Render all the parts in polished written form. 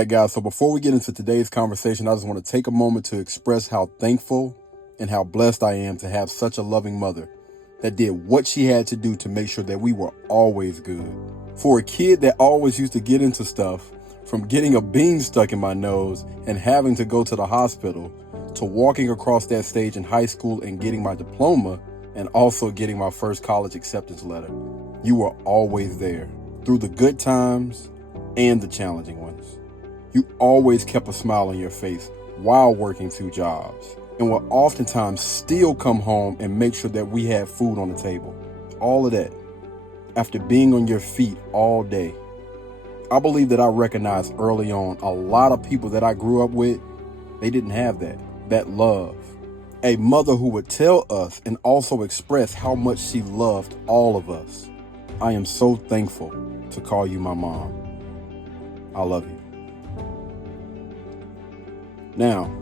right, guys. So before we get into today's conversation, I just want to take a moment to express how thankful and how blessed I am to have such a loving mother that did what she had to do to make sure that we were always good. For a kid that always used to get into stuff, from getting a bean stuck in my nose and having to go to the hospital, to walking across that stage in high school and getting my diploma and also getting my first college acceptance letter, you were always there through the good times and the challenging ones. You always kept a smile on your face while working 2 jobs and would oftentimes still come home and make sure that we had food on the table. All of that after being on your feet all day. I believe that I recognized early on a lot of people that I grew up with, they didn't have that love. A mother who would tell us and also express how much she loved all of us. I am so thankful to call you my mom. I love you. Now,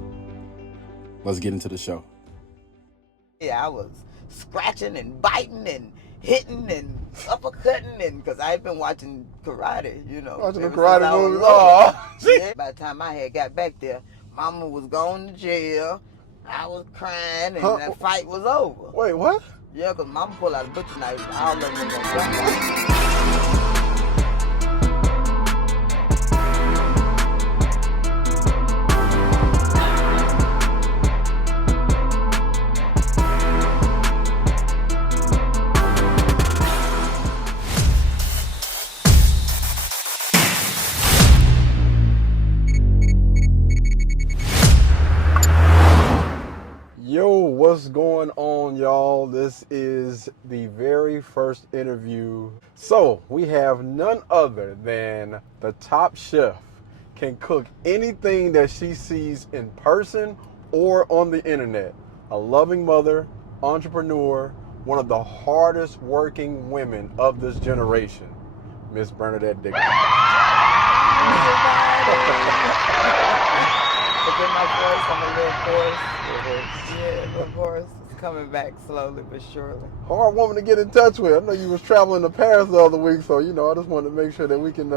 let's get into the show. Yeah, I was scratching and biting and hitting and uppercutting, and because I had been watching karate, Watching the karate movies. Oh, yeah. By the time I had got back there, Mama was going to jail. I was crying, and the fight was over. Wait, what? Yeah, because Mama pulled out a butcher knife. All of them were going to jump. Yo, what's going on, y'all? This is the very first interview. So, we have none other than the top chef. Can cook anything that she sees in person or on the internet. A loving mother, entrepreneur, one of the hardest working women of this generation, Miss Bernadette Dickerson. Forget my voice, I'm a little hoarse. Yeah, of course, it's coming back slowly but surely. Hard woman to get in touch with. I know you was traveling to Paris the other week, so I just wanted to make sure that we can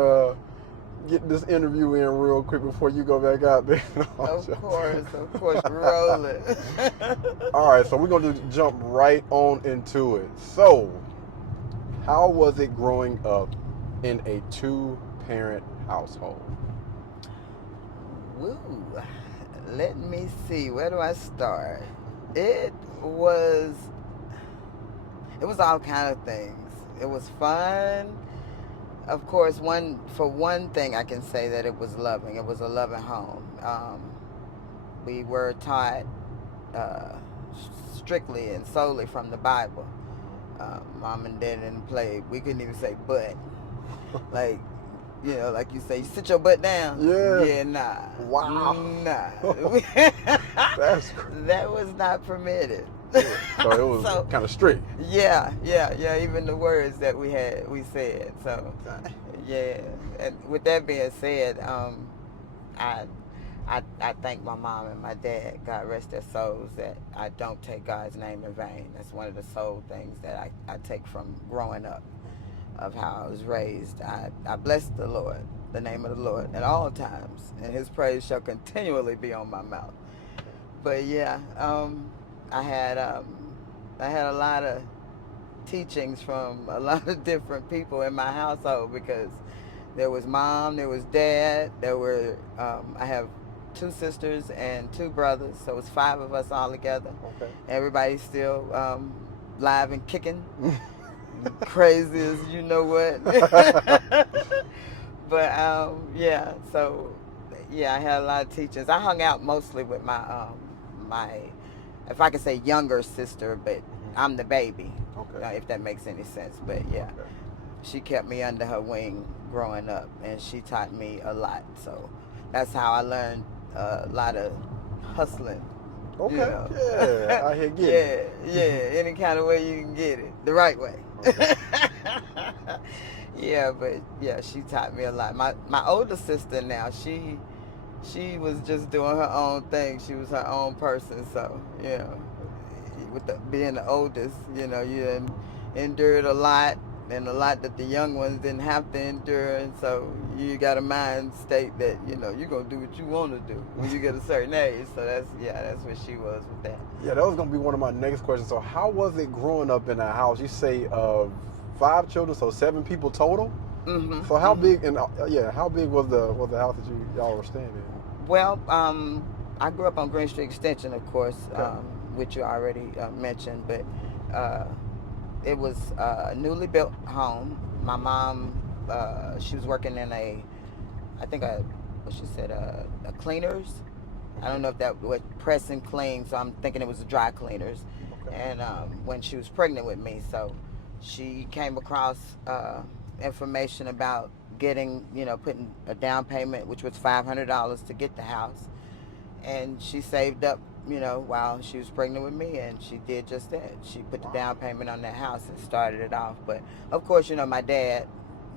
get this interview in real quick before you go back out there. Of course, roll it. All right, so we're going to jump right on into it. So, how was it growing up in a 2-parent household? Woo. Let me see. Where do I start? It was all kind of things. It was fun. Of course, for one thing, I can say that it was loving. It was a loving home. We were taught strictly and solely from the Bible. Mom and Dad didn't play. We couldn't even say but. Like you say, you sit your butt down. Yeah. Yeah, nah. Wow. Nah. That's crazy. That was not permitted. So it was kind of strict. Yeah. Even the words that we said. So, yeah. And with that being said, I thank my mom and my dad, God rest their souls, that I don't take God's name in vain. That's one of the sole things that I take from growing up, of how I was raised. I bless the Lord, the name of the Lord, at all times, and His praise shall continually be on my mouth. But yeah, I had a lot of teachings from a lot of different people in my household, because there was mom, there was dad, there were I have 2 sisters and 2 brothers, so it's 5 of us all together. Okay. Everybody's still live and kicking. Crazy as you know what. But I had a lot of teachers. I hung out mostly with my if I could say younger sister, but I'm the baby. Okay. If that makes any sense. But yeah, Okay. She kept me under her wing growing up, and she taught me a lot. So that's how I learned a lot of hustling. Okay. Yeah, I hear get it. Yeah, any kind of way you can get it, the right way. Okay. She taught me a lot. My older sister now, she was just doing her own thing. She was her own person. So with being the oldest, you endured a lot, and a lot that the young ones didn't have to endure. And so you got a mind state that you're gonna do what you want to do when you get a certain age. So that's what she was with that. Yeah, that was gonna be one of my next questions. So how was it growing up in that house? You say 5 children, so 7 people total. Mm-hmm. So how big and how big was the house that y'all were staying in? Well, I grew up on Green Street Extension, of course, Okay. which you already mentioned, but it was a newly built home. My mom, she was working in a cleaners. I don't know if that was press and clean, so I'm thinking it was a dry cleaners. Okay. And when she was pregnant with me, so she came across information about getting, putting a down payment, which was $500 to get the house. And she saved up, while she was pregnant with me, and she did just that. She put the down payment on that house and started it off. But of course, my dad,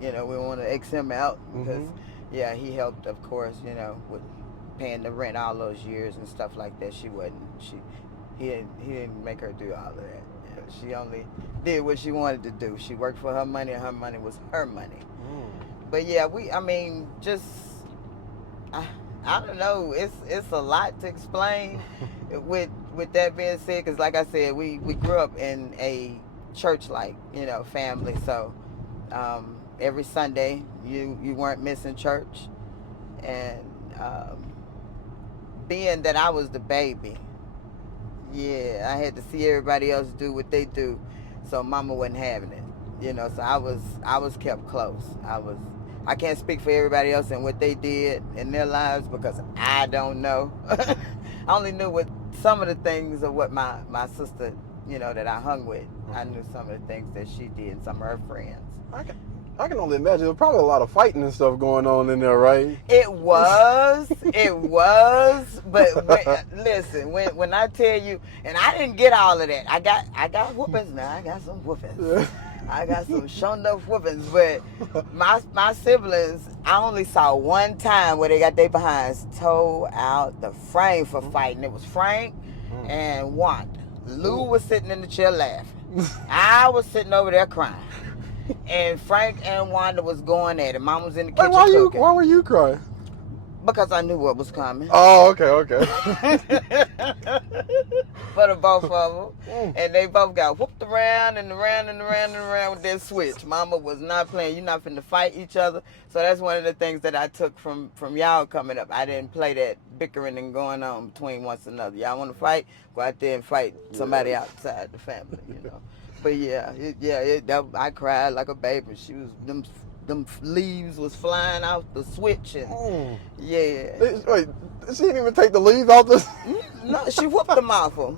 we want to X him out because, he helped, of course, with paying the rent all those years and stuff like that. He didn't make her do all of that. She only did what she wanted to do. She worked for her money, and her money was her money. But yeah, I don't know. It's a lot to explain. With that being said, because like I said, we grew up in a church-like family. So every Sunday you weren't missing church, and being that I was the baby, I had to see everybody else do what they do, so Mama wasn't having it. So I was kept close. I can't speak for everybody else and what they did in their lives because I don't know. I only knew what some of the things of what my sister, that I hung with. I knew some of the things that she did and some of her friends. I can only imagine. There was probably a lot of fighting and stuff going on in there, right? It was. But listen, when I tell you, and I didn't get all of that. I got whoopings now. I got some whoopings. I got some shown enough whoopings, but my siblings, I only saw one time where they got their behinds towed out the frame for fighting. It was Frank and Wanda. Lou was sitting in the chair laughing. I was sitting over there crying. And Frank and Wanda was going at it. Mom was in the kitchen cooking. Why were you crying? Because I knew what was coming. Oh, okay. For the both of them. And they both got whooped around and around and around and around with that switch. Mama was not playing. You're not finna fight each other. So that's one of the things that I took from y'all coming up. I didn't play that bickering and going on between one another. Y'all want to fight? Go out there and fight somebody outside the family, But I cried like a baby. She was them leaves was flying out the switch and Wait, she didn't even take the leaves off the. No, she whooped them off them.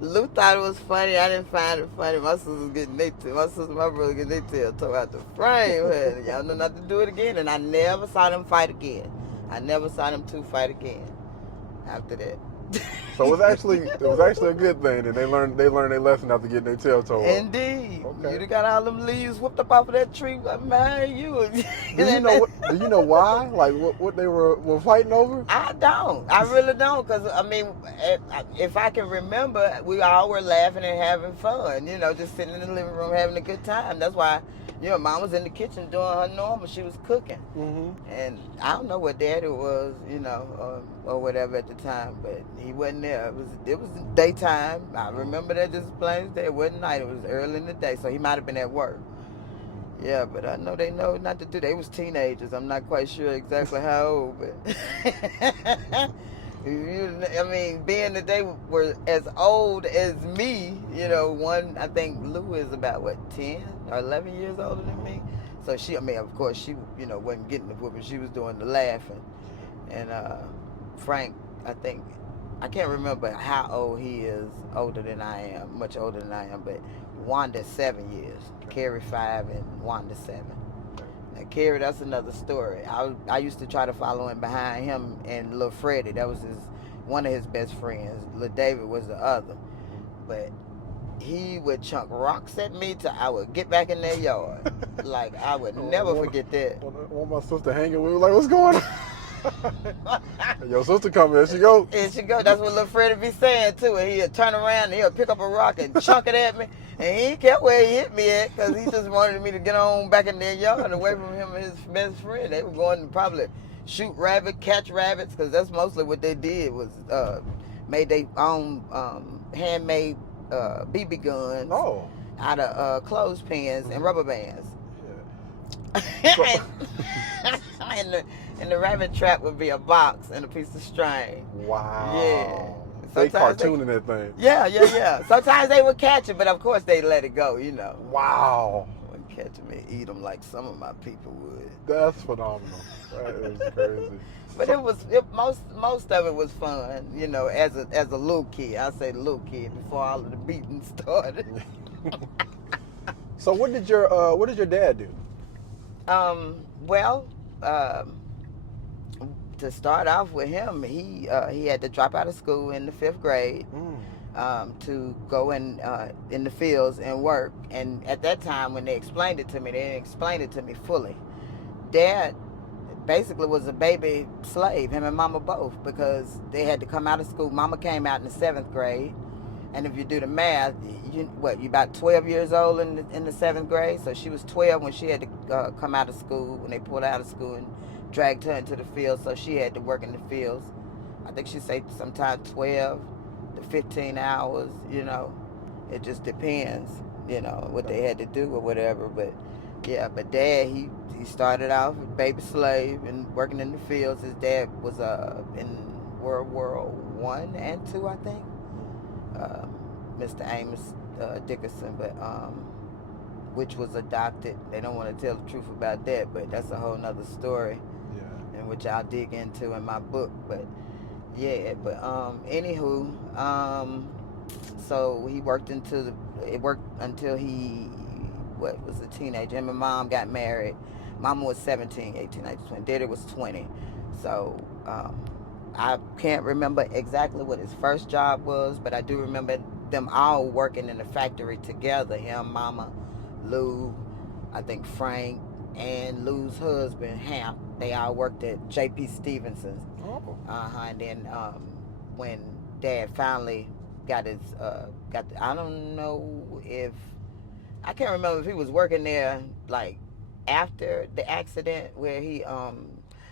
Lou thought it was funny. I didn't find it funny. My sister's getting my brother getting their tail tore out the frame. Y'all know not to do it again. And I never saw them fight again. I never saw them two fight again after that. So it was actually a good thing, and they learned their lesson after getting their tail tore off. Indeed. Okay. You'd got all them leaves whooped up off of that tree. Man, you. Do you know why? Like what they were fighting over? I don't. I really don't. Because, if I can remember, we all were laughing and having fun. Just sitting in the living room having a good time. That's why, Mom was in the kitchen doing her normal. She was cooking. And I don't know what Daddy was, or whatever at the time. But he wasn't there. It was daytime. I remember that just plain as day. It wasn't night. It was early in the day. So he might have been at work. Yeah, but I know they know not to do. They was teenagers. I'm not quite sure exactly how old, but being that they were as old as me, one, I think Lou is about 10 or 11 years older than me. So she, of course, she, wasn't getting the whooping. She was doing the laughing. And Frank, I can't remember how old he is, older than I am, much older than I am, but Wanda's 7 years. Carrie 5 and Wanda 7. Now Carrie, that's another story. I used to try to follow him behind him and Lil Freddie. That was one of his best friends. Lil David was the other. But he would chunk rocks at me till I would get back in their yard. Like, I would never forget that. One of my sister hanging with me, like, what's going on? Your sister coming, there she go. There she go. That's what little Freddie be saying too. And he'll turn around and he'll pick up a rock and chunk it at me. And he ain't care where he hit me at because he just wanted me to get on back in their yard away from him and his best friend. They were going to probably shoot rabbit, catch rabbits, because that's mostly what they did was made their own handmade BB guns out of clothespins and rubber bands. Yeah. And the rabbit trap would be a box and a piece of string. Wow. Yeah. They cartooning that thing. Yeah. Sometimes they would catch it, but of course they let it go, you know. Wow. Wouldn't catch them and eat them like some of my people would. That's phenomenal. That is crazy. But most of it was fun, you know, as a little kid. I say little kid before all of the beating started. So what did your dad do? Well, to start off with him, he had to drop out of school in the 5th grade to go in the fields and work. And at that time, when they explained it to me, they didn't explain it to me fully. Dad basically was a baby slave, him and Mama both, because they had to come out of school. Mama came out in the 7th grade. And if you do the math, you about 12 years old in the 7th grade? So she was 12 when she had to come out of school, when they pulled her out of school and dragged her into the fields. So she had to work in the fields. I think she said sometimes 12 to 15 hours, you know. It just depends, you know, what they had to do or whatever. But yeah, but Dad, he started off a baby slave and working in the fields. His dad was in World War I and II, I think. Mr. Amos Dickerson, but which was adopted. They don't want to tell the truth about that, but that's a whole nother story. Yeah. In which I'll dig into in my book. But yeah, but anywho, so he worked until he was a teenager. Him and Mom got married. Mama was 17, 18, 19, 20. Daddy was 20. So I can't remember exactly what his first job was, but I do remember them all working in the factory together. Him, Mama, Lou, I think Frank, and Lou's husband, Hamp. They all worked at J.P. Stevenson's. Oh. And then when Dad finally got his, I don't know if, I can't remember if he was working there like after the accident where he,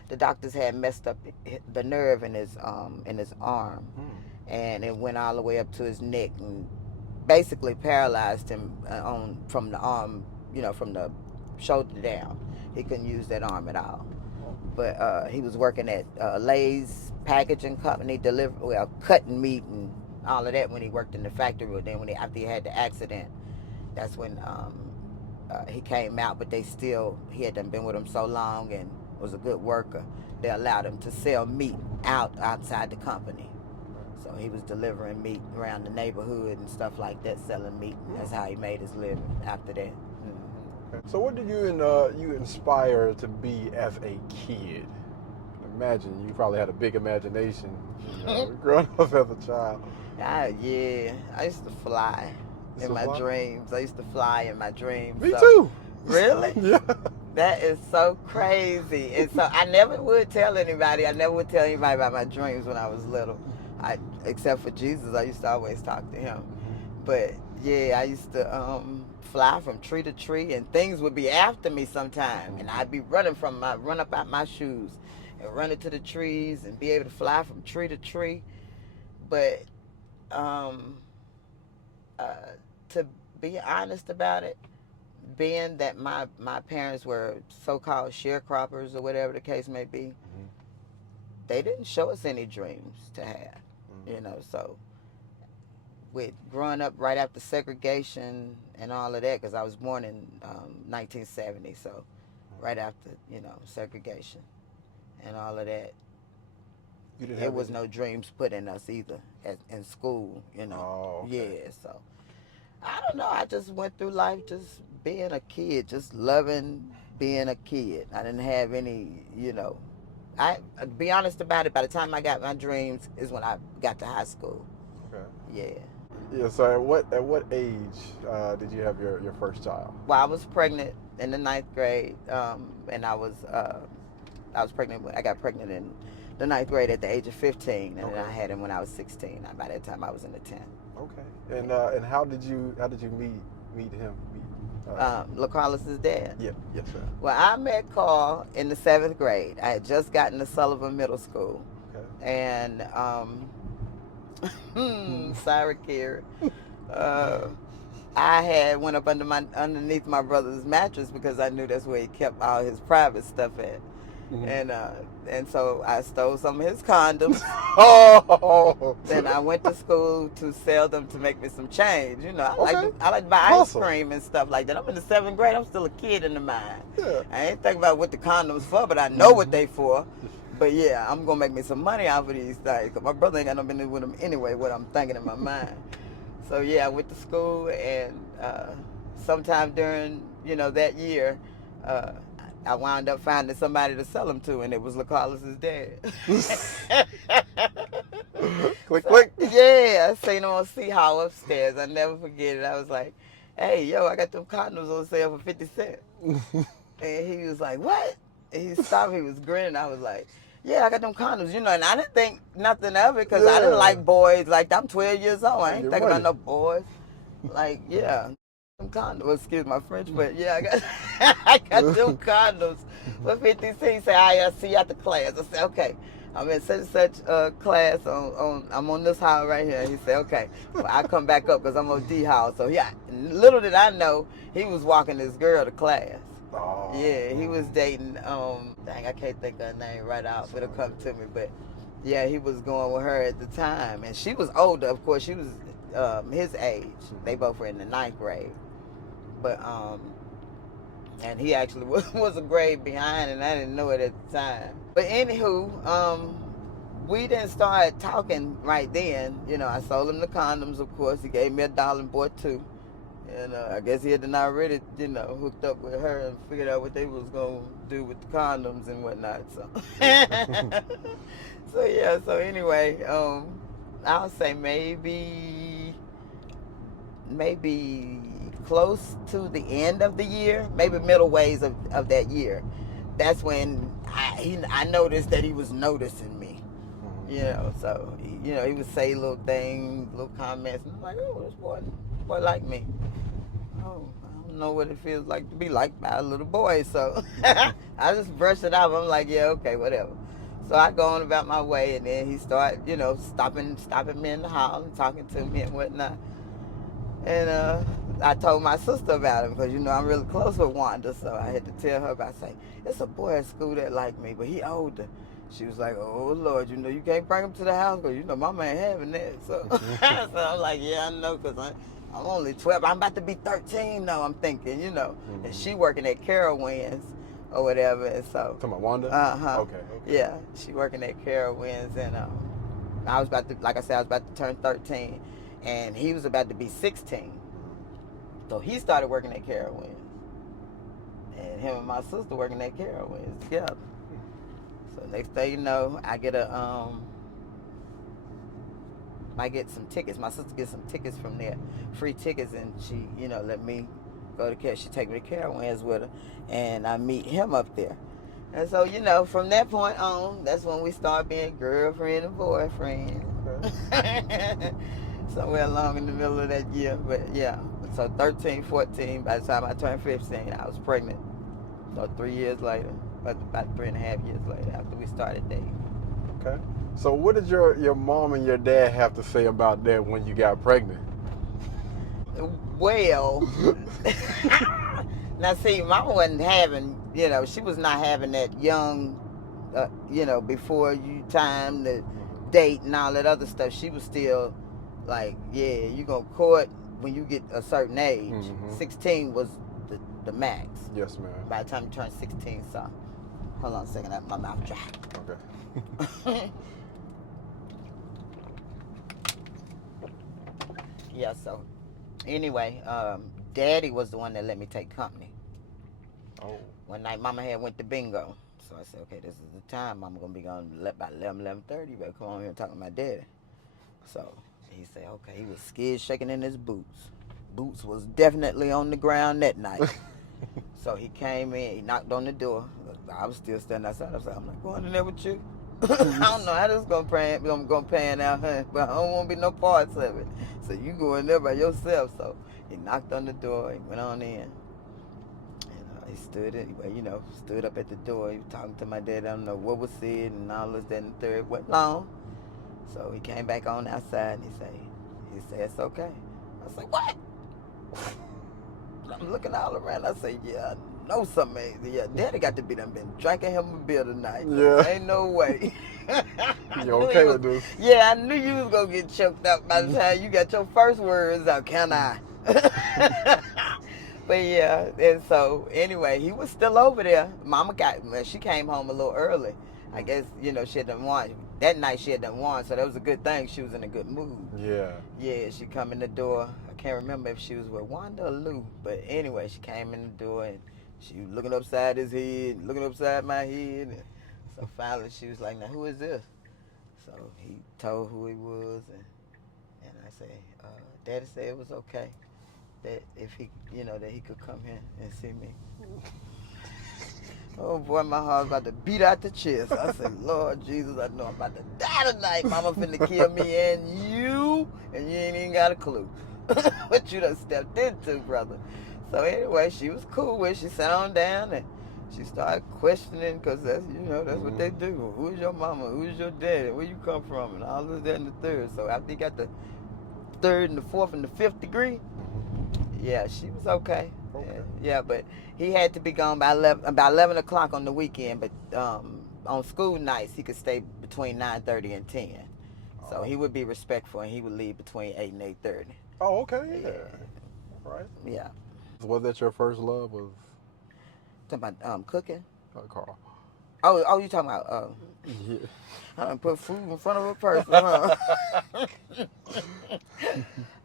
the doctors had messed up the nerve in his arm. And it went all the way up to his neck and basically paralyzed him from the arm, you know, from the shoulder down. He couldn't use that arm at all. But he was working at Lay's packaging company, cutting meat and all of that when he worked in the factory. But then after he had the accident, that's when he came out. But he had been with him so long and was a good worker. They allowed him to sell meat outside the company. So he was delivering meat around the neighborhood and stuff like that, selling meat. And that's how he made his living after that. Mm-hmm. So what did you inspire to be as a kid? Imagine you probably had a big imagination, growing up as a child. Yeah, I used to fly in my dreams. I used to fly in my dreams. Me too. Really? Yeah. That is so crazy. And so I never would tell anybody. I never would tell anybody about my dreams when I was little. Except for Jesus, I used to always talk to him. But yeah, I used to fly from tree to tree, and things would be after me sometime, and I'd be run up out my shoes and run into the trees and be able to fly from tree to tree. But to be honest about it, being that my parents were so-called sharecroppers or whatever the case may be, they didn't show us any dreams to have. You know, so with growing up right after segregation and all of that, because I was born in 1970, so right after, segregation and all of that, there was no dreams put in us either in school, Oh, okay. Yeah, so I don't know. I just went through life just being a kid, just loving being a kid. I didn't have any, to be honest about it, by the time I got my dreams is when I got to high school. Okay. Yeah. Yeah, so at what age did you have your first child? Well, I was pregnant in the 9th grade, and I was I was pregnant. I got pregnant in the 9th grade at the age of 15, and Okay. then I had him when I was 16. By that time, I was in the 10th. Okay. And how did you meet him? LaCarlos's dad. Yeah. Yes, sir. Well, I met Carl in the 7th grade. I had just gotten to Sullivan Middle School, Okay. and sorry, Kira. I had went up underneath my brother's mattress because I knew that's where he kept all his private stuff at. Mm-hmm. And so I stole some of his condoms. Oh. Then I went to school to sell them to make me some change. You know, I like to buy Hustle. ice cream and stuff like that. I'm in the 7th grade. I'm still a kid in the mind. Yeah. I ain't thinking about what the condoms for, but I know what they for. But yeah, I'm gonna make me some money off of these things. Cause my brother ain't got no business with them anyway. What I'm thinking in my mind. So yeah, I went to school, and sometime during that year, I wound up finding somebody to sell them to, and it was LaCarlos's dad. Click, click. Yeah, I seen him on C Hall upstairs. I never forget it. I was like, "Hey, yo, I got them condoms on sale for 50 cents." And he was like, "What?" And he stopped. He was grinning. I was like, "Yeah, I got them condoms, and I didn't think nothing of it because I didn't like boys. Like, I'm 12 years old. I ain't thinking about no boys. Like, yeah, them condoms. Excuse my French, but yeah, I got them condoms for 50 cents. He said, "I'll see you after class." I said, "Okay." I'm in such and such class I'm on this hall right here. He said, "Okay, well, I come back up because I'm on D hall." So little did I know he was walking this girl to class. Oh. Yeah, he was dating. Dang, I can't think of her name right out. It'll come to me, but yeah, he was going with her at the time, and she was older. Of course, she was his age. They both were in the 9th grade, but and he actually was a grade behind, and I didn't know it at the time. But anywho, we didn't start talking right then. I sold him the condoms, of course. He gave me $1 and bought 2. And I guess he had already, hooked up with her and figured out what they was going to do with the condoms and whatnot. So, so anyway, I'll say maybe close to the end of the year, maybe middle ways of that year. That's when I noticed that he was noticing me. So he would say little things, little comments, and I'm like, "Oh, this boy like me. Oh, I don't know what it feels like to be liked by a little boy." So I just brushed it off. I'm like, "Yeah, okay, whatever." So I go on about my way, and then he started, stopping me in the hall and talking to me and whatnot. And I told my sister about him because, I'm really close with Wanda. So I had to tell her about it. Say, "It's a boy at school that like me, but he older." She was like, "Oh, Lord, you can't bring him to the house because, mama ain't having that." So, so I'm like, "Yeah, I know, because I'm only 12. I'm about to be 13 now," I'm thinking, And she working at Carowinds or whatever. And so. Talking about Wanda? Uh-huh. Okay. Yeah, she working at Carowinds. And I was about to, like I said, I was about to turn 13. And he was about to be 16. So he started working at Carowinds. And him and my sister working at Carowinds together. So next thing you know, I get I get some tickets. My sister gets some tickets from there, free tickets, and she, let me go to Carowinds. She take me to Carowinds with her, and I meet him up there. And so, from that point on, that's when we start being girlfriend and boyfriend. Okay. Somewhere along in the middle of that year, but yeah. So 13, 14, by the time I turned 15, I was pregnant. So 3 years later, about 3.5 years later, after we started dating. Okay. So what did your mom and your dad have to say about that when you got pregnant? Well, now see, Mama wasn't having, she was not having that young, before you time to date and all that other stuff. She was still like, yeah, you're going to court when you get a certain age. Mm-hmm. 16 was the max. Yes, ma'am. By the time you turn 16, so. Hold on a second, my mouth dry. Okay. Yeah, so anyway, Daddy was the one that let me take company. Oh. One night, Mama had went to bingo. So I said, "Okay, this is the time. I'm going to be gone by 11:30. You better come on here and talk to my daddy." So he said, okay. He was scared, shaking in his boots. Boots was definitely on the ground that night. So he came in, he knocked on the door. I was still standing outside. I was like, I'm not going in there with you. I don't know how this is gonna pan out, honey, but I don't want to be no parts of it. So you go in there by yourself. So he knocked on the door. He went on in. And he stood stood up at the door. He was talking to my dad. I don't know what was said and all this, that, and the third. Went long. So he came back on outside and he said, it's okay. I was like, what? I'm looking all around. I say, yeah, I know something ain't. Yeah, Daddy got to be done been drinking him a beer tonight. Yeah. Ain't no way. You okay with this? Yeah, I knew you was going to get choked up by the time you got your first words out. Can I? But yeah, and so anyway, he was still over there. She came home a little early. I guess, she had done won. That night she had done won, so that was a good thing. She was in a good mood. Yeah. Yeah, she come in the door. I can't remember if she was with Wanda or Lou, but anyway, she came in the door and she was looking upside his head, looking upside my head. And so finally she was like, now who is this? So he told who he was, and I said, Daddy said it was okay, that if he, that he could come here and see me. Oh boy, my heart's about to beat out the chest. I said, Lord Jesus, I know I'm about to die tonight. Mama finna kill me and you ain't even got a clue what you done stepped into, brother. So anyway, she was cool with it. She sat on down and she started questioning, because that's what they do. Who's your mama? Who's your daddy? Where you come from? And all this, that, and the third. So after he got the third and the fourth and the fifth degree, yeah, she was okay. Okay. Yeah, but he had to be gone by about 11 o'clock on the weekend. But on school nights, he could stay between 9:30 and 10. So he would be respectful, and he would leave between 8 and 8:30. Oh, okay. Yeah. All right. Yeah. Was that your first love? Was Talking about cooking? Carl? Oh, you talking about? Yeah. I done put food in front of a person, huh?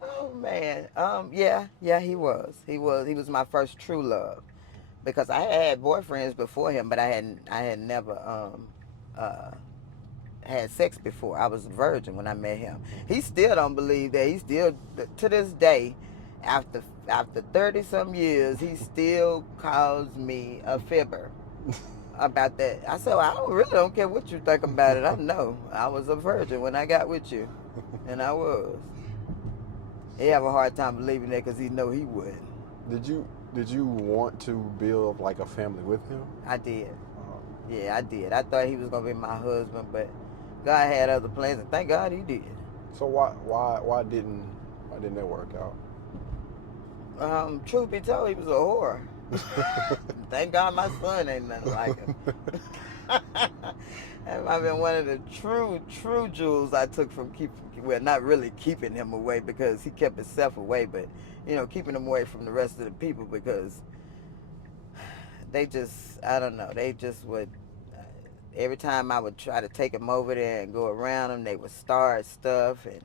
Oh man. Yeah, he was. He was my first true love, because I had boyfriends before him, but I had never had sex before. I was a virgin when I met him. He still don't believe that. He still, to this day, after 30 some years, he still calls me a fibber about that. I said, well, I really don't care what you think about it. I know I was a virgin when I got with you, and I was. He have a hard time believing that, because he know he wouldn't. Did you want to build like a family with him? I did. Yeah, I did. I thought he was gonna be my husband, but God had other plans, and thank God he did. So why didn't that work out? Truth be told, he was a whore. Thank God my son ain't nothing like him. I've been one of the true jewels I took from not really keeping him away, because he kept himself away, but keeping him away from the rest of the people, because they just, I don't know, they just would, every time I would try to take him over there and go around them, they would start stuff, and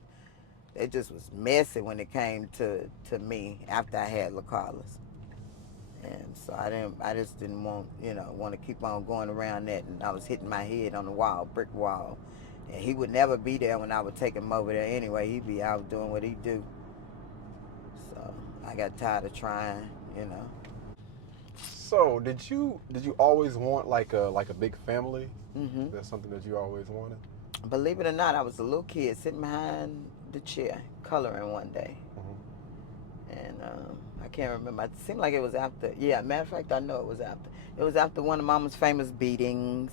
they just was messy when it came to me after I had LaCarlos. And so I just didn't want to keep on going around that, and I was hitting my head on the wall, brick wall. And he would never be there when I would take him over there anyway. He'd be out doing what he do. So I got tired of trying, So did you always want like a big family? Mm-hmm. That's something that you always wanted? Believe it or not, I was a little kid sitting behind the chair coloring one day. Mm-hmm. And I can't remember. It seemed like it was after. Yeah, matter of fact, I know it was after. It was after one of Mama's famous beatings.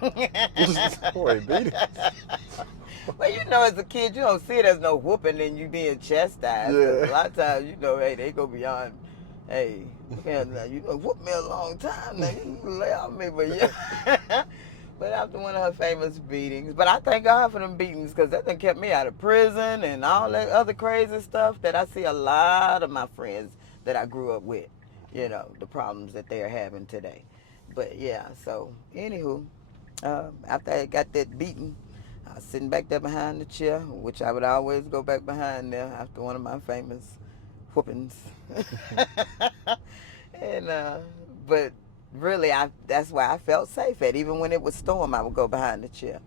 Wait, beatings? Well, as a kid, you don't see it as no whooping and you being chastised. Yeah. A lot of times, hey, they go beyond. Hey, you whooped me a long time. Now you can lay off me, but yeah. But after one of her famous beatings. But I thank God for them beatings, because that done kept me out of prison and all that other crazy stuff that I see a lot of my friends that I grew up with, the problems that they're having today. But yeah, so anywho, after I got that beating, I was sitting back there behind the chair, which I would always go back behind there after one of my famous whoopings. And but really, that's why I felt safe at. Even when it was storm, I would go behind the chair.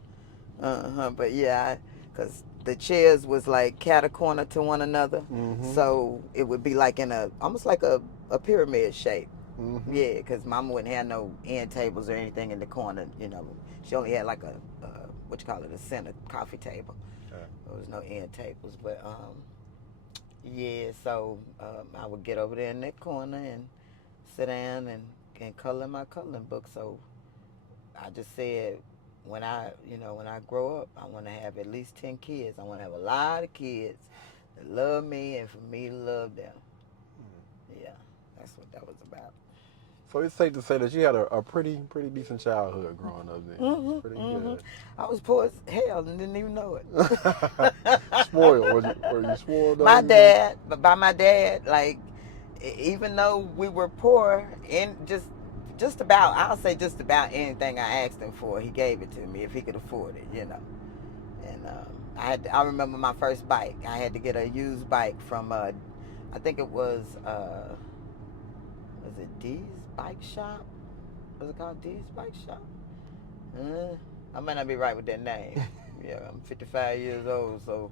But yeah, because the chairs was like cat-a-corner to one another. Mm-hmm. So it would be like in almost like a a pyramid shape. Yeah, because Mama wouldn't have no end tables or anything in the corner. She only had like a what you call it, a center coffee table. There was no end tables, but yeah. So I would get over there in that corner and sit down and color my coloring book. So I just said, when I grow up, I want to have at least 10 kids. I want to have a lot of kids that love me and for me to love them. Yeah, that's what that was about. So it's safe to say that you had a pretty decent childhood growing up then. Pretty good. I was poor as hell and didn't even know it. Spoiled? Were you spoiled? But by my dad, like, even though we were poor, and just about, I'll say just about anything I asked him for, he gave it to me if he could afford it. And I remember my first bike. I had to get a used bike from I think it was it D's Bike Shop? Was it called D's Bike Shop? I might not be right with that name. Yeah, I'm 55 years old, so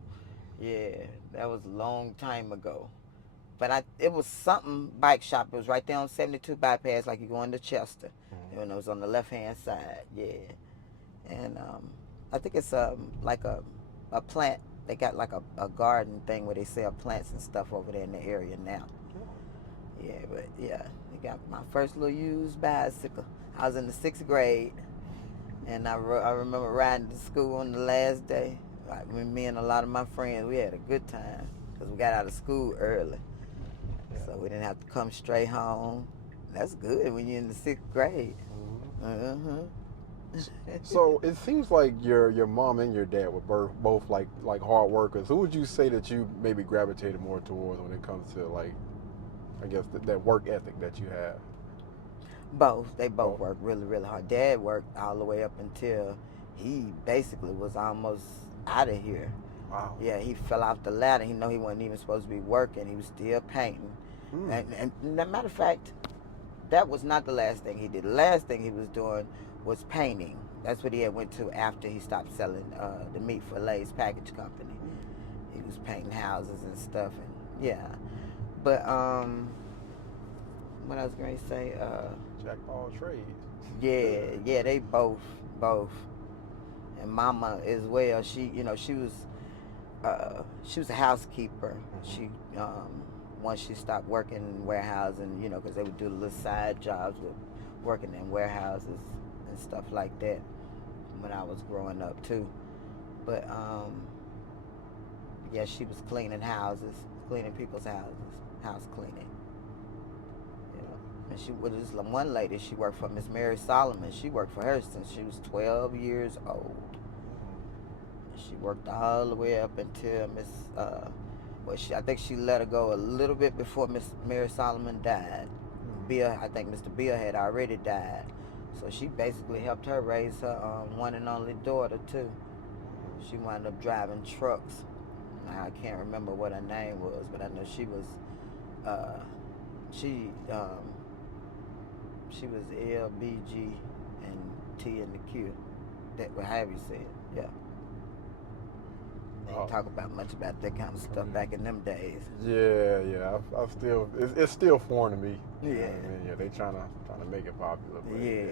yeah, that was a long time ago. But it was something bike shop. It was right there on 72 bypass, like you going to Chester. And it was on the left hand side, yeah. And I think it's like a plant. They got like a garden thing where they sell plants and stuff over there in the area now. Yeah, but yeah, they got my first little used bicycle. I was in the 6th grade, and I remember riding to school on the last day. Like, me and a lot of my friends, we had a good time because we got out of school early. So we didn't have to come straight home. That's good when you're in the 6th grade. So it seems like your mom and your dad were both like hard workers. Who would you say that you maybe gravitated more towards when it comes to, like, I guess that work ethic that you have? Both. They both worked really, really hard. Dad worked all the way up until he basically was almost out of here. Wow. Yeah, he fell off the ladder. He know he wasn't even supposed to be working. He was still painting. And as a matter of fact, that was not the last thing he did. The last thing he was doing was painting. That's what he had went to after he stopped selling the meat for Lay's package company. He was painting houses and stuff, and yeah. But what I was going to say, jack of all trades. Yeah, they both. And Mama as well. She was a housekeeper. She once she stopped working in warehousing, because they would do little side jobs with working in warehouses and stuff like that when I was growing up too. But yeah, she was cleaning houses, cleaning people's houses, house cleaning. And she was this one lady. She worked for Miss Mary Solomon. She worked for her since she was 12 years old. She worked all the way up until I think she let her go a little bit before Miss Mary Solomon died. I think Mr. Bill had already died. So she basically helped her raise her one and only daughter too. She wound up driving trucks. Now, I can't remember what her name was, but I know she was L, B, G, and T and the Q. That what have you said? Yeah. They didn't talk about much about that kind of stuff back in them days. Yeah. It's still foreign to me. Yeah. Yeah, they trying to make it popular. But yeah.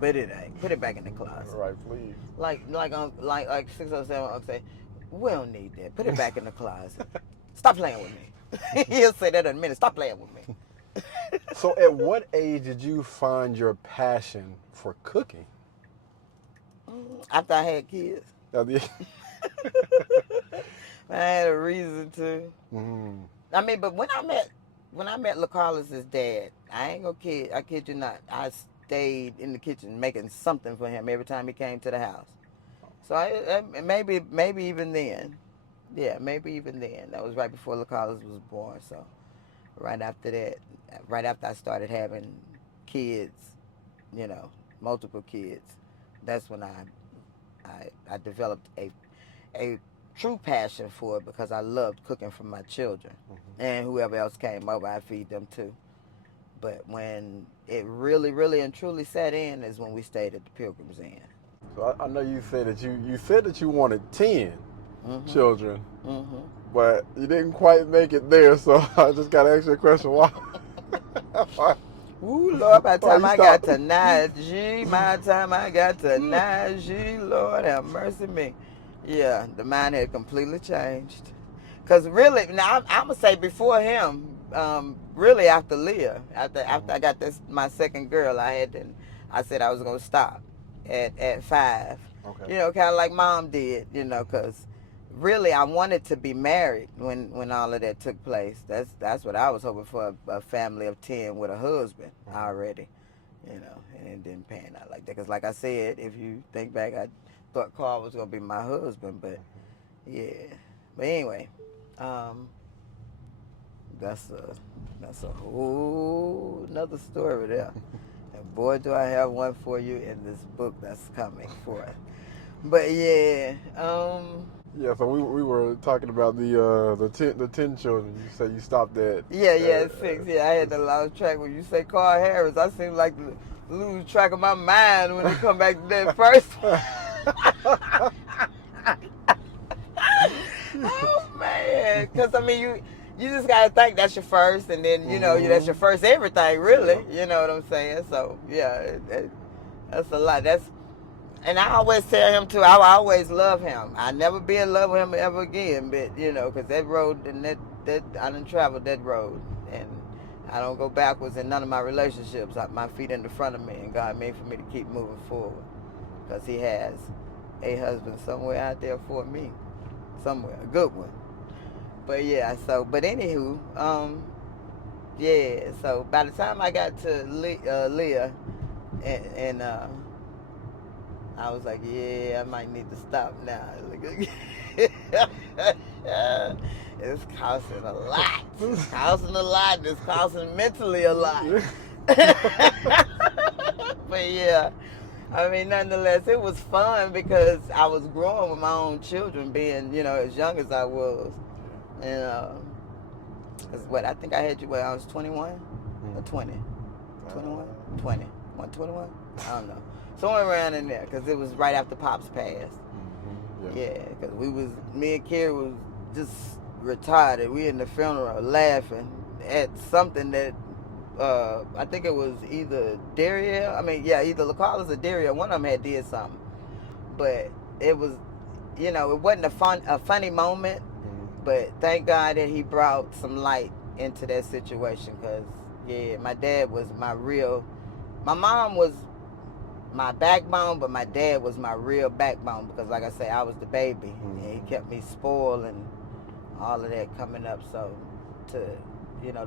But it ain't. Put it back in the closet. Right, please. Like 607 Uncle say, we don't need that. Put it back in the closet. Stop playing with me. He'll say that in a minute. Stop playing with me. So at what age did you find your passion for cooking? After I had kids. I had a reason to. I mean, but when I met LaCarlos's dad, I ain't gonna kid. I kid you not. I stayed in the kitchen making something for him every time he came to the house. So maybe even then. Yeah, maybe even then. That was right before LaCarlos was born. So right after that, right after I started having kids, multiple kids, that's when I developed a true passion for it, because I loved cooking for my children. And whoever else came over, I feed them too. But when it really, really and truly set in is when we stayed at the Pilgrim's Inn. So I know you said that you wanted 10 children. but you didn't quite make it there, so I just got to ask you a question. Why? Ooh, Lord, by the Why time you I got stopped? to Lord have mercy me. Yeah, the mind had completely changed. Because really, now I'm going to say before him, really after Leah, after I got my second girl, I said I was going to stop at 5. Okay. You know, kind of like mom did, you know, because really I wanted to be married when all of that took place. That's what I was hoping for, a family of 10 with a husband already, you know, and it didn't pan out like that. Because like I said, if you think back, I thought Carl was going to be my husband, but yeah. But anyway, um, that's a whole another story there. And boy, do I have one for you in this book that's coming forth. But yeah, Yeah, so we were talking about the ten children. You said you stopped at. yeah, 6. Yeah, I had to lose track. When you say Carl Harris, I seem like to lose track of my mind when it come back to that first. Oh man, because I mean you just gotta think that's your first, and then you know that's your first everything, really. Yeah. You know what I'm saying? So yeah, that's a lot. And I always tell him too. I always love him. I never be in love with him ever again. But you know, because that road and that I done traveled that road, and I don't go backwards in none of my relationships. My feet in the front of me, and God made for me to keep moving forward, because He has a husband somewhere out there for me, somewhere, a good one. But yeah, but anywho, yeah. So by the time I got to Leah, and I was like, yeah, I might need to stop now. It's costing a lot. It's costing a lot. It's costing mentally a lot. But yeah, I mean, nonetheless, it was fun because I was growing with my own children, being, you know, as young as I was. And, because I think I had you when I was 21 or 20? 21? 20. 21? I don't know. Somewhere around in there, because it was right after Pops passed. Yeah, because me and Carrie was just retarded. We in the funeral laughing at something that, I think it was either Daria, either LaCarlos or Daria, one of them had did something. But it was, you know, it wasn't a funny moment, but thank God that he brought some light into that situation, because, yeah, my dad was my mom was my backbone, but my dad was my real backbone, because like I say, I was the baby, and he kept me spoiled and all of that coming up. So to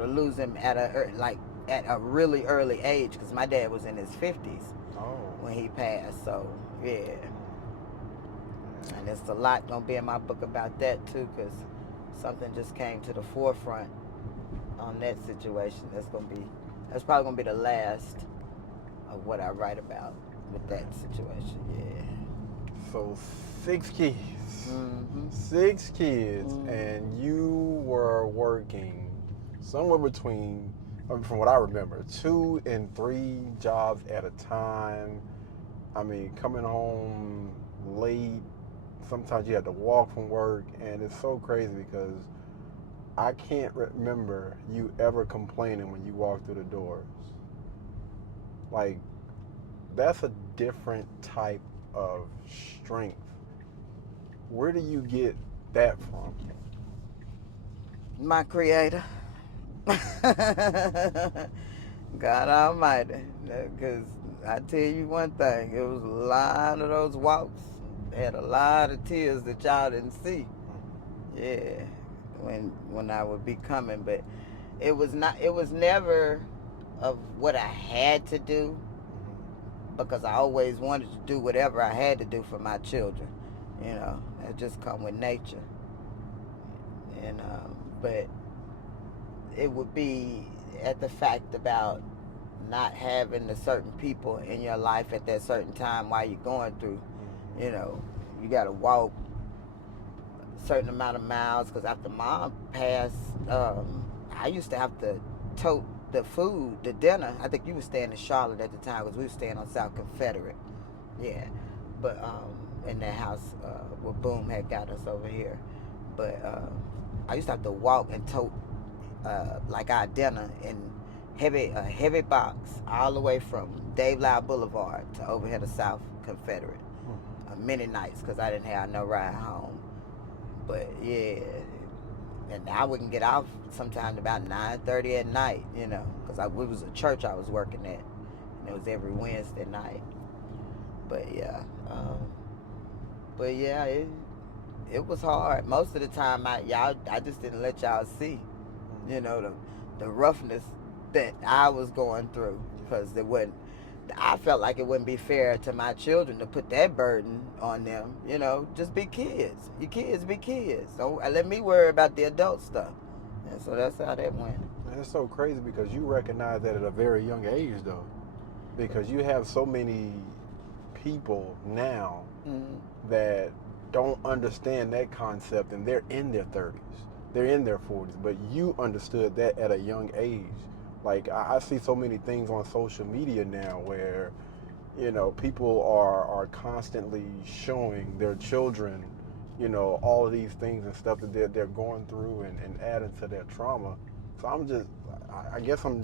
lose him at a really early age, because my dad was in his 50s when he passed. So yeah, and there's a lot gonna be in my book about that too, because something just came to the forefront on that situation. That's probably gonna be the last of what I write about with that situation. Yeah. So 6 kids. 6 kids, and you were working somewhere between, from what I remember, 2 and 3 jobs at a time. I mean, coming home late. Sometimes you had to walk from work, and it's so crazy because I can't remember you ever complaining when you walk through the doors. Like, that's a different type of strength. Where do you get that from? My creator. God Almighty. Because I tell you one thing, it was a lot of those walks, had a lot of tears that y'all didn't see. Yeah, when I would be coming, but it was never of what I had to do, because I always wanted to do whatever I had to do for my children. You know, it just come with nature. And but it would be at the fact about not having the certain people in your life at that certain time while you're going through. You know, you got to walk a certain amount of miles, because after mom passed, I used to have to tote the food, the dinner. I think you were staying in Charlotte at the time, because we were staying on South Confederate. Yeah, but in that house where Boom had got us over here. But I used to have to walk and tote like our dinner in a heavy box all the way from Dave Lyle Boulevard to over here to South Confederate. Many nights because I didn't have no ride home. But yeah, and I wouldn't get off sometime about 9:30 at night, you know, because it was a church I was working at, and it was every Wednesday night. But yeah, it was hard. Most of the time, I just didn't let y'all see, you know, the roughness that I was going through, because it wasn't. I felt like it wouldn't be fair to my children to put that burden on them. You know, just be kids. You kids be kids. Don't let me worry about the adult stuff. And so that's how that went. And it's so crazy because you recognize that at a very young age, though, because you have so many people now that don't understand that concept, and they're in their 30s, they're in their 40s, but you understood that at a young age. Like, I see so many things on social media now where, you know, people are constantly showing their children, you know, all of these things and stuff that they're going through and adding to their trauma. So I guess I'm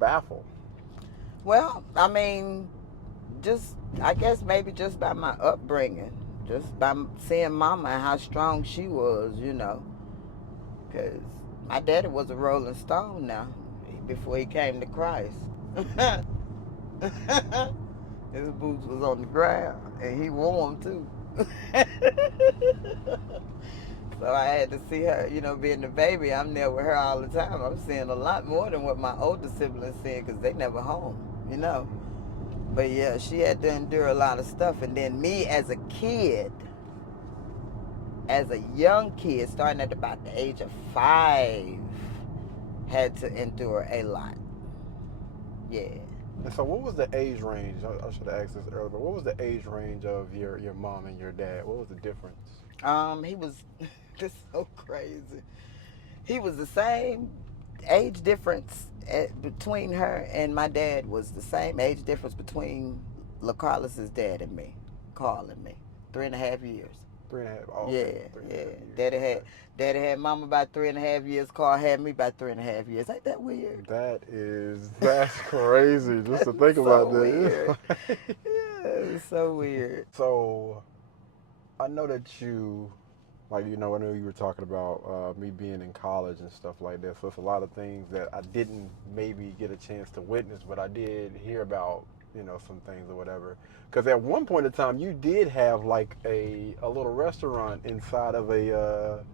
baffled. Well, I mean, I guess maybe just by my upbringing, just by seeing Mama and how strong she was, you know, because my daddy was a Rolling Stone now, before he came to Christ. His boots was on the ground, and he wore them too. So I had to see her, you know, being the baby. I'm there with her all the time. I'm seeing a lot more than what my older siblings seeing, because they never home, you know. But yeah, she had to endure a lot of stuff. And then me as a kid, as a young kid, starting at about the age of 5, had to endure a lot. Yeah. And so what was the age range? I should have asked this earlier, but what was the age range of your mom and your dad? What was the difference? He was, this is so crazy. He was the same age difference between her and my dad was the same age difference between LaCarlos's dad and me, Carl and me. 3.5 years. 3.5. Oh, Yeah, okay. yeah. Daddy had Mama about 3.5 years. Carl had me about 3.5 years. Ain't that weird? That's crazy just to think so about that. Weird. Yeah, it's so weird. So I know that you, like, you know, I know you were talking about me being in college and stuff like that. So it's a lot of things that I didn't maybe get a chance to witness, but I did hear about, you know, some things or whatever. Because at one point in time, you did have like a little restaurant inside of a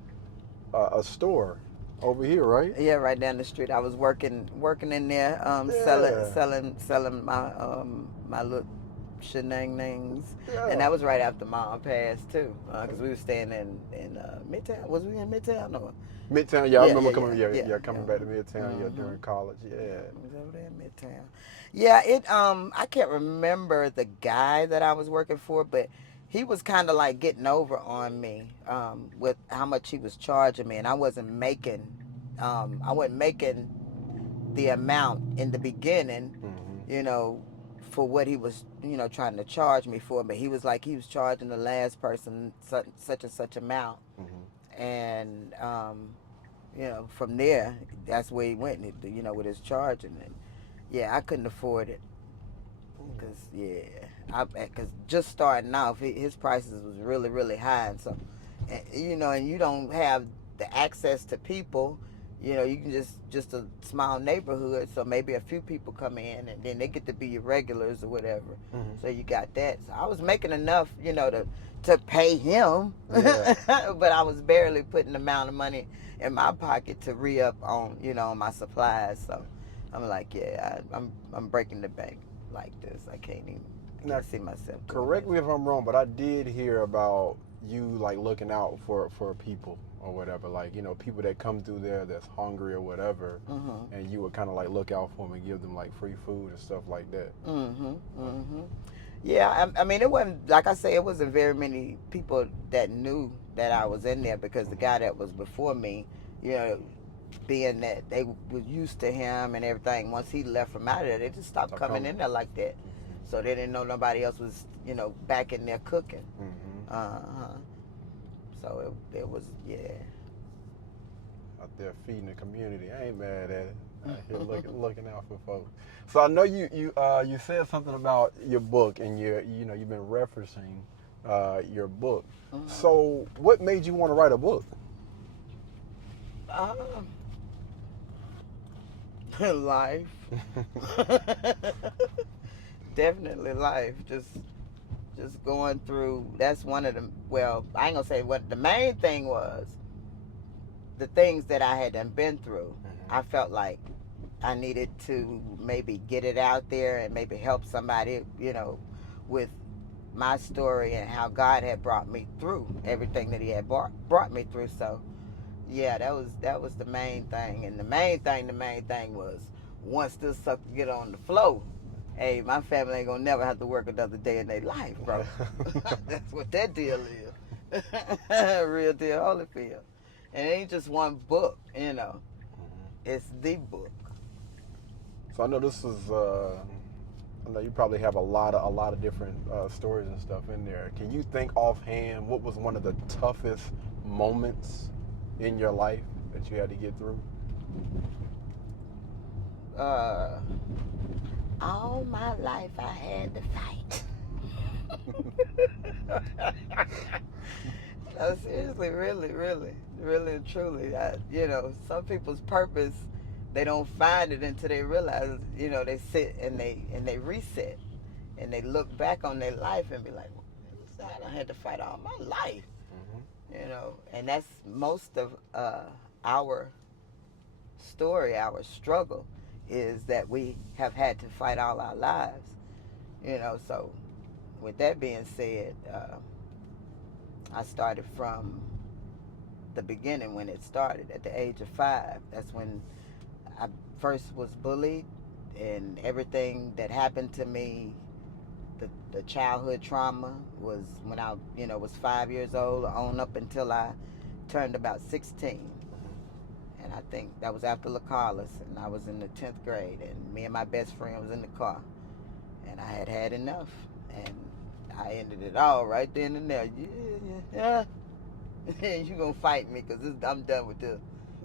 store over here, right? Yeah, right down the street. I was working in there, selling my little shenanigans, and that was right after Mom passed too, because we were staying in Midtown. Was we in Midtown or? Midtown, yeah, I remember coming back to Midtown, during college, yeah. It was over there in Midtown. Yeah, I can't remember the guy that I was working for, but he was kind of like getting over on me with how much he was charging me, and I wasn't making the amount in the beginning, you know, for what he was, you know, trying to charge me for. But he was charging the last person such and such amount, and you know, from there, that's where he went, you know, with his charging. And yeah, I couldn't afford it. Because just starting off, his prices was really, really high. And so, you know, and you don't have the access to people, you know, you can just a small neighborhood. So maybe a few people come in and then they get to be your regulars or whatever. So you got that. So I was making enough, you know, to pay him, but I was barely putting the amount of money in my pocket to re-up on, you know, on my supplies. So I'm like, yeah, I'm breaking the bank like this. I can't see myself. Correct me if I'm wrong, but I did hear about you like looking out for people or whatever, like, you know, people that come through there that's hungry or whatever, and you would kind of like look out for them and give them like free food and stuff like that. Yeah, I mean, it wasn't, like I say, it wasn't very many people that knew that I was in there, because the guy that was before me, you know, being that they were used to him and everything, once he left from out of there, they just stopped coming in there like that. So they didn't know nobody else was, you know, back in there cooking. So So it was, yeah. Out there feeding the community. I ain't mad at it. Out here looking out for folks. So I know you said something about your book, and you've been referencing your book. Mm-hmm. So what made you want to write a book? Life. Definitely life. Just going through. That's one of the, well, I ain't gonna say what the main thing was. The things that I had done been through. Mm-hmm. I felt like I needed to maybe get it out there and maybe help somebody, with my story and how God had brought me through everything that He had brought me through. So yeah, that was the main thing. And the main thing was, once this sucker get on the flow, hey, my family ain't gonna never have to work another day in their life, bro. That's what that deal is. Real deal, Holyfield. And it ain't just one book, Mm-hmm. It's the book. So I know this is. I know you probably have a lot of different stories and stuff in there. Can you think offhand what was one of the toughest moments in your life that you had to get through? All my life I had to fight. No, seriously, really and truly. Some people's purpose, they don't find it until they realize, they sit and they reset and they look back on their life and be like, well, I done had to fight all my life. Mm-hmm. And that's most of our story, our struggle, is that we have had to fight all our lives. So with that being said, I started from the beginning when it started at the age of 5. That's when I first was bullied, and everything that happened to me, the childhood trauma was when I was 5 years old on up until I turned about 16. And I think that was after LaCarlos, and I was in the 10th grade, and me and my best friend was in the car, and I had enough, and I ended it all right then and there. Yeah. You gonna fight me because I'm done with this.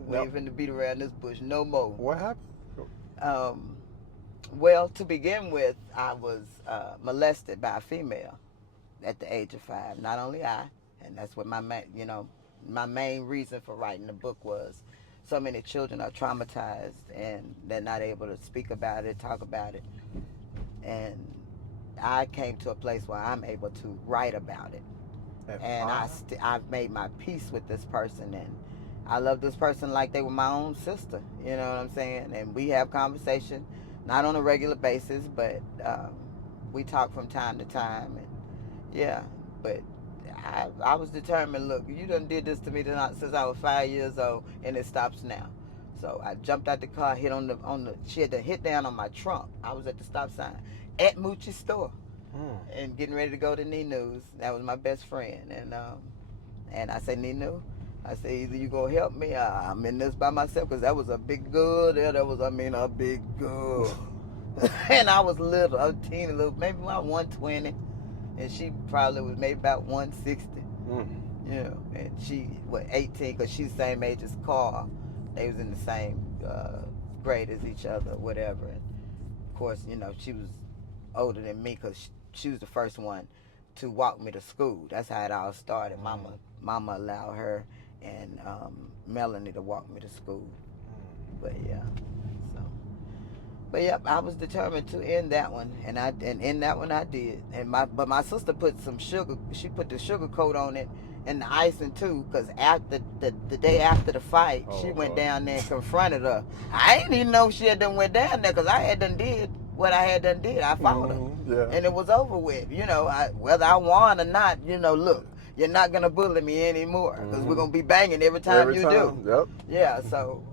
We ain't finna beat around this bush no more. What happened? Well, to begin with, I was molested by a female at the age of 5. Not only I, and that's what my main reason for writing the book was. So many children are traumatized and they're not able to speak about it, talk about it, and I came to a place where I'm able to write about it. And I've made my peace with this person, and I love this person like they were my own sister. You know what I'm saying? And we have conversation, not on a regular basis, but we talk from time to time. And yeah, but I was determined. Look, you done did this to me since I was 5 years old, and it stops now. So I jumped out the car, hit on the. She had to hit down on my trunk. I was at the stop sign at Moochie's store. And getting ready to go to Ninu's. That was my best friend. And I said, Ninu, I said, either you gonna help me or I'm in this by myself, because that was a big girl there. A big girl. And I was little, I was teeny little, maybe about 120. And she probably was maybe about 160. And she was 18, because she's the same age as Carl. They was in the same grade as each other, whatever. And of course, she was older than me, because she was the first one to walk me to school. That's how it all started. Mama allowed her and Melanie to walk me to school. But I was determined to end that one, and in that one I did. But my sister put some sugar. She put the sugar coat on it and the icing too, because after the day after the fight, she went down there and confronted her. I didn't even know she had done went down there, because I had done did what I had done did. I fought her. Yeah. And it was over with. Whether I won or not, look, you're not going to bully me anymore, because we're going to be banging every time you do. Yep. Yeah, so,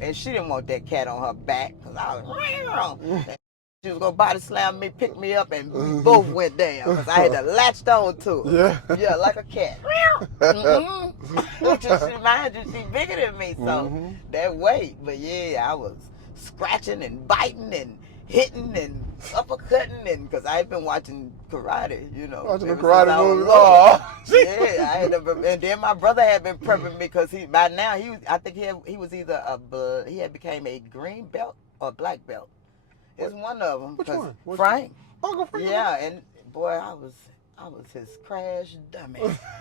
and she didn't want that cat on her back, because I was, she was going to body slam me, pick me up, and we both went down, because I had to latched on to her. Yeah, like a cat. She, mind you, she's bigger than me, so that weight. But yeah, I was scratching and biting and hitting and uppercutting, and because I had been watching karate, Watching the ever since karate I was movies. little. Oh, Yeah, I had never, and then my brother had been prepping me because by now I think he was either he had became a green belt or black belt. It's one of them. Which one? Frank. Uncle Frank. Yeah, and boy, I was his crash dummy.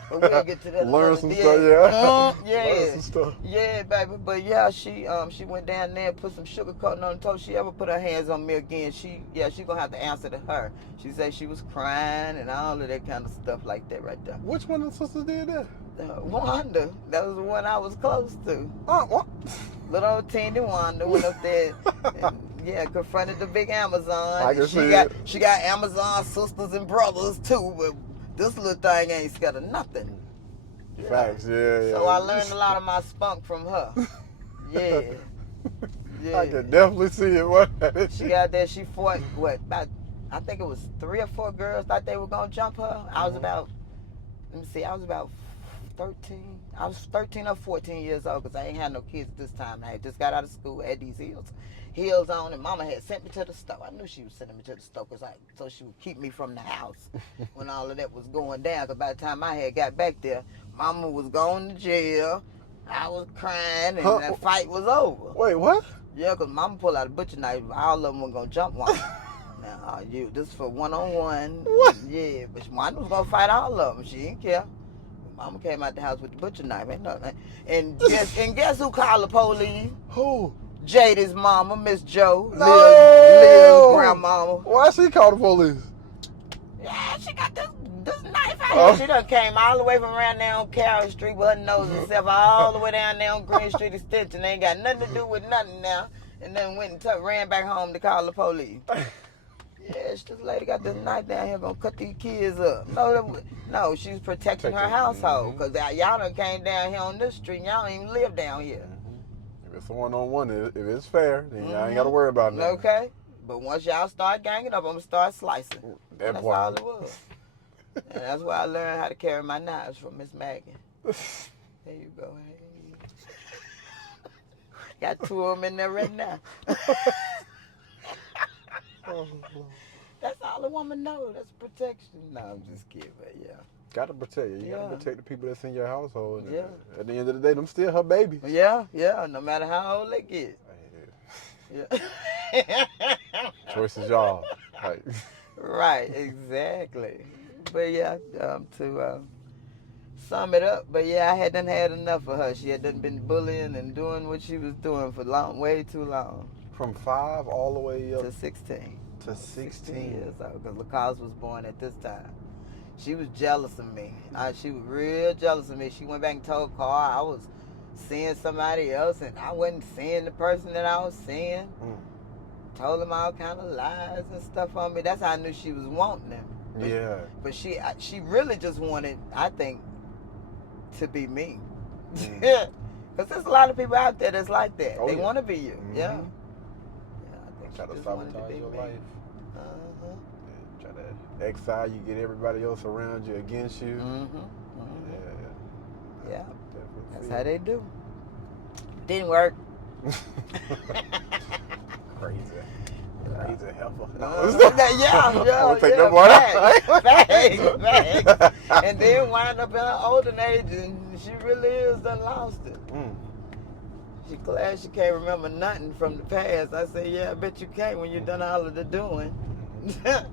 But we'll get to that Learn another some day. stuff, yeah. Yeah. Learn some stuff. Yeah, baby. But yeah, she went down there and put some sugar coating on the toe. She ever put her hands on me again, she gonna have to answer to her. She said she was crying and all of that kind of stuff like that right there. Which one of the sisters did that? Wanda. That was the one I was close to. What? Little old teeny Wanda went up there and confronted the big Amazon. I can see it. She got Amazon sisters and brothers too, but this little thing ain't scared of nothing. Facts, yeah. So I learned a lot of my spunk from her. Yeah. I can definitely see it. What? She got there, she fought, about, I think it was 3 or 4 girls thought they were going to jump her. I was about 13. I was 13 or 14 years old because I ain't had no kids at this time. I had just got out of school, had these heels on, and Mama had sent me to the store. I knew she was sending me to the store so she would keep me from the house when all of that was going down. Because by the time I had got back there, Mama was going to jail. I was crying, and that fight was over. Wait, what? Yeah, because Mama pulled out a butcher knife. All of them were going to jump one. Now, this for one-on-one. What? Yeah, but one was going to fight all of them. She didn't care. Mama came out the house with the butcher knife. Ain't nothing. And guess who called the police? Who? Jady's mama, Miss Joe. No! Liv's grandmama. Why she called the police? Yeah, she got this knife out here. She done came all the way from around there on Carroll Street with her nose herself all the way down there on Green Street Extension. Ain't got nothing to do with nothing now. And then went and ran back home to call the police. Yeah, this lady got this knife down here gonna cut these kids up. No, she's protecting her household. Because y'all done came down here on this street and y'all don't even live down here. If it's a one-on-one, if it's fair, then y'all ain't got to worry about nothing. Okay. But once y'all start ganging up, I'm going to start slicing. That's all it was. And that's why I learned how to carry my knives from Miss Maggie. There you go. Got 2 of them in there right now. That's all a woman knows. That's protection. No, I'm just kidding, but yeah. Got to protect you. You got to protect the people that's in your household. Yeah. At the end of the day, them still her babies. Yeah. No matter how old they get. Yeah. Choice is y'all. Like. Right, exactly. But yeah, to sum it up, but yeah, I hadn't had enough of her. She had done been bullying and doing what she was doing for way too long. From 5 all the way up to 16. To 16 years old, because LaCause was born at this time. She was jealous of me. She was real jealous of me. She went back and told Carl I was seeing somebody else, and I wasn't seeing the person that I was seeing. Told him all kind of lies and stuff on me. That's how I knew she was wanting him. But she really just wanted, I think, to be me. Because there's a lot of people out there that's like that. They want to be you. Yeah. I think try to sabotage your life. Try to exile you, get everybody else around you against you. Yeah. That's how they do. Didn't work. Crazy heifer. Yeah. Take that boy out. Facts. And then wind up in her older age, and she really is done lost it. She glad she can't remember nothing from the past. I said, yeah, I bet you can't when you done all of the doing. But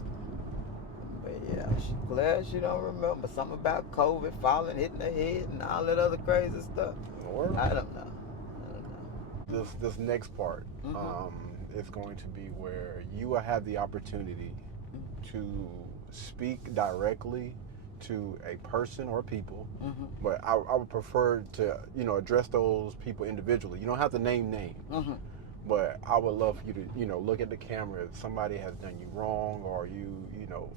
yeah, she glad she don't remember something about COVID falling, hitting her head, and all that other crazy stuff. I don't know. This next part is going to be where you will have the opportunity to speak directly to a person or people, but I would prefer to address those people individually. You don't have to name names, but I would love for you to look at the camera if somebody has done you wrong, or you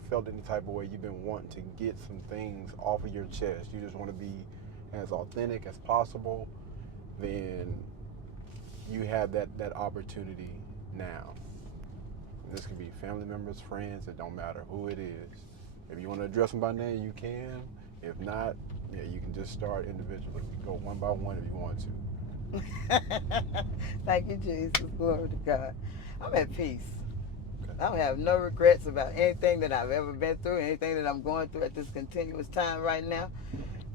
felt any type of way you've been wanting to get some things off of your chest. You just want to be as authentic as possible. Then you have that opportunity now. This can be family members, friends, it don't matter who it is. If you want to address them by name, you can. If not, you can just start individually. We can go one by one if you want to. Thank you, Jesus. Glory to God. I'm at peace. I don't have no regrets about anything that I've ever been through, anything that I'm going through at this continuous time right now.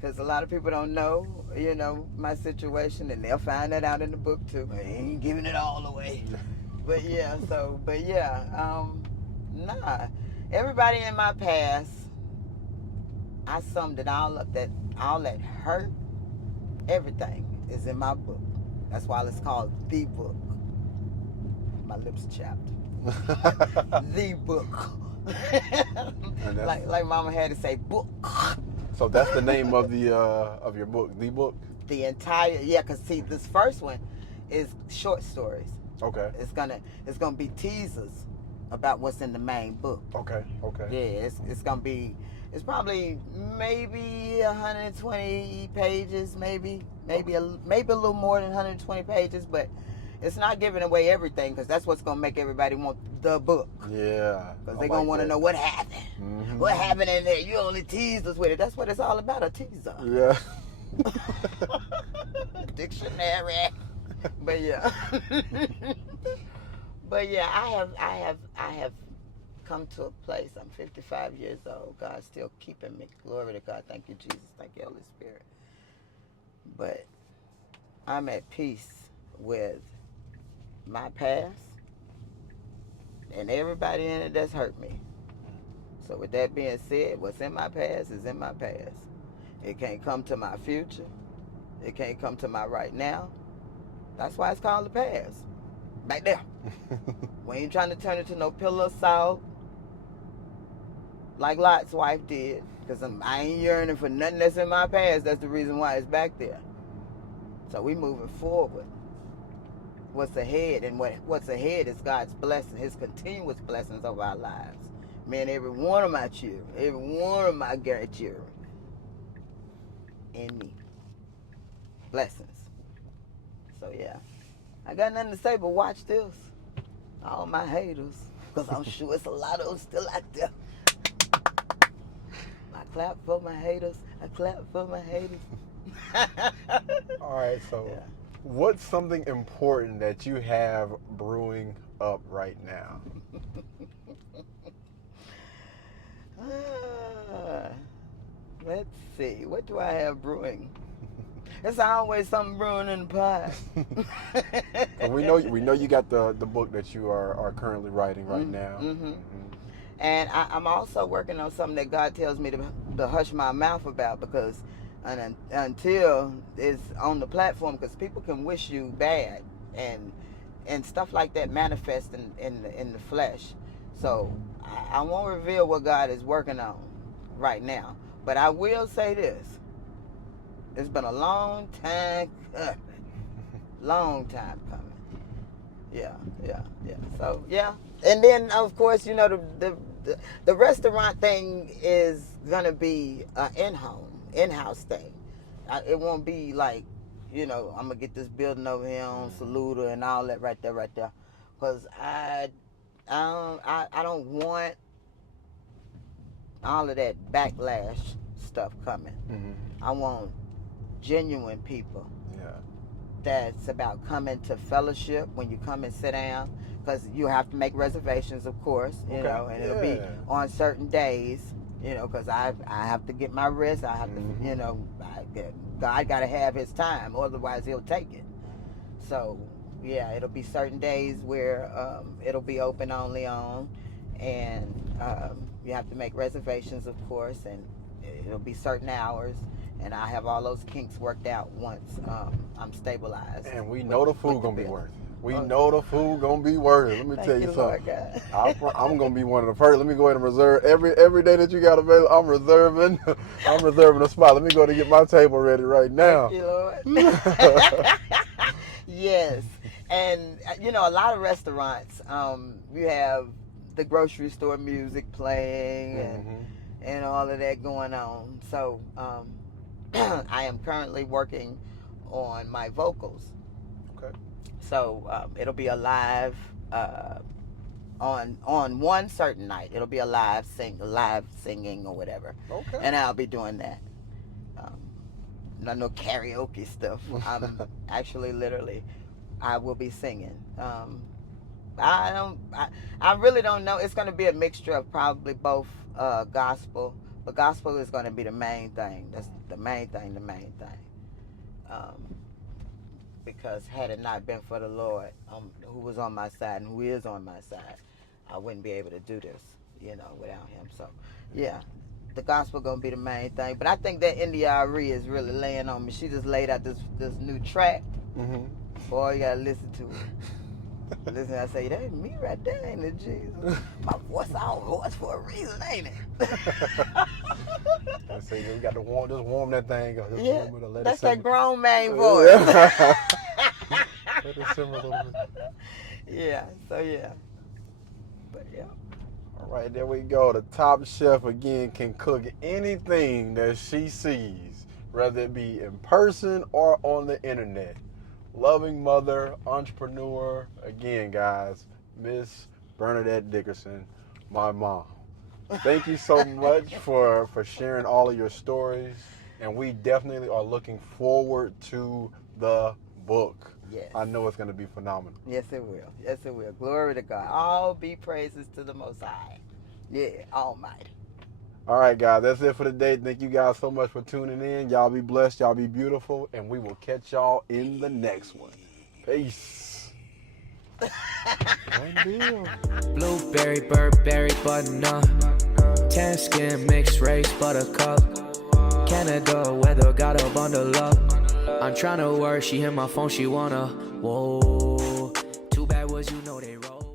Because a lot of people don't know, my situation, and they'll find that out in the book too. I ain't giving it all away. But nah. Everybody in my past, I summed it all up. All that hurt, everything is in my book. That's why it's called the book. My lips chapped. The book. like Mama had to say book. So that's the name of the of your book, the book. The entire, yeah, because see, this first one is short stories. Okay. It's gonna be teasers about what's in the main book. Okay. Yeah, it's gonna be, it's probably maybe 120 pages, maybe a little more than 120 pages, but it's not giving away everything, because that's what's gonna make everybody want the book. Yeah. Because they're gonna want to know what happened. Mm-hmm. What happened in there? You only teased us with it. That's what it's all about, a teaser. Yeah. Dictionary. But yeah. I have come to a place. I'm 55 years old. God's still keeping me. Glory to God. Thank you, Jesus. Thank you, Holy Spirit. But I'm at peace with my past and everybody in it that's hurt me. So with that being said, what's in my past is in my past. It can't come to my future. It can't come to my right now. That's why it's called the past. Back there. We ain't trying to turn it to no pillar of salt like Lot's wife did. Because I ain't yearning for nothing that's in my past. That's the reason why it's back there. So we moving forward. What's ahead, and what's ahead is God's blessing, His continuous blessings over our lives. Man, every one of my children, every one of my grandchildren, and me. Blessings. So yeah, I got nothing to say but watch this. All my haters, because I'm sure it's a lot of them still out there. I clap for my haters. I clap for my haters. All right, so what's something important that you have brewing up right now? Let's see. What do I have brewing? There's always something brewing in the pot. we know you got the book that you are currently writing right now. Mm-hmm. And I'm also working on something that God tells me to hush my mouth about, because until it's on the platform, because people can wish you bad and stuff like that manifest in the flesh. So I won't reveal what God is working on right now, but I will say this: it's been a long time coming. Long time coming. Yeah. So yeah, and then of course, the restaurant thing is gonna be an in-house thing. It won't be like, I'm gonna get this building over here on Saluda and all that right there, because I don't want all of that backlash stuff coming. Mm-hmm. I want genuine people. Yeah. That's about coming to fellowship when you come and sit down, because you have to make reservations, of course, and it'll be on certain days, because I have to get my rest. I have to, God got to have His time, otherwise He'll take it. So, yeah, it'll be certain days where it'll be open only on, and you have to make reservations, of course, and it'll be certain hours. And I have all those kinks worked out once I'm stabilized. And we know the food gonna be worth it. We know the food gonna be worth it. Let me tell you something. I'm gonna be one of the first. Let me go ahead and reserve every day that you got available. I'm reserving a spot. Let me go to get my table ready right now. Thank you, Lord. Yes, and a lot of restaurants, you have the grocery store music playing and all of that going on. So. I am currently working on my vocals. Okay. So it'll be a live on one certain night. It'll be a live singing or whatever. Okay. And I'll be doing that. Not no karaoke stuff. I'm actually literally I will be singing. I really don't know. It's going to be a mixture of probably both gospel, but gospel is going to be the main thing. That's the main thing. Um, because had it not been for the Lord, who was on my side and who is on my side, I wouldn't be able to do this, without him. So, yeah, the gospel gonna be the main thing. But I think that NDRE is really laying on me. She just laid out this new track. Mm-hmm. Boy, you gotta listen to it. Listen, I say, that's me right there, ain't it, Jesus? My voice all hoarse for a reason, ain't it? I say we got to warm that thing up. Yeah, Warm it up, let that's it simmer. that grown man voice. Let it simmer a little bit. Yeah, so yeah. But yeah. All right, there we go. The top chef again can cook anything that she sees, whether it be in person or on the internet. Loving mother, entrepreneur, again, guys, Miss Bernadette Dickerson, my mom. Thank you so much for sharing all of your stories, and we definitely are looking forward to the book. Yes. I know it's going to be phenomenal. Yes, it will. Yes, it will. Glory to God. All be praises to the Most High. Yeah, Almighty. All right, guys, that's it for today. Thank you guys so much for tuning in. Y'all be blessed. Y'all be beautiful, and we will catch y'all in the next one. Peace. Blueberry, Burberry, button-up, tan skin, mixed race, buttercup, Canada weather, got a bundle up. I'm tryna work, she hit my phone, she wanna, whoa. Too bad was they roll.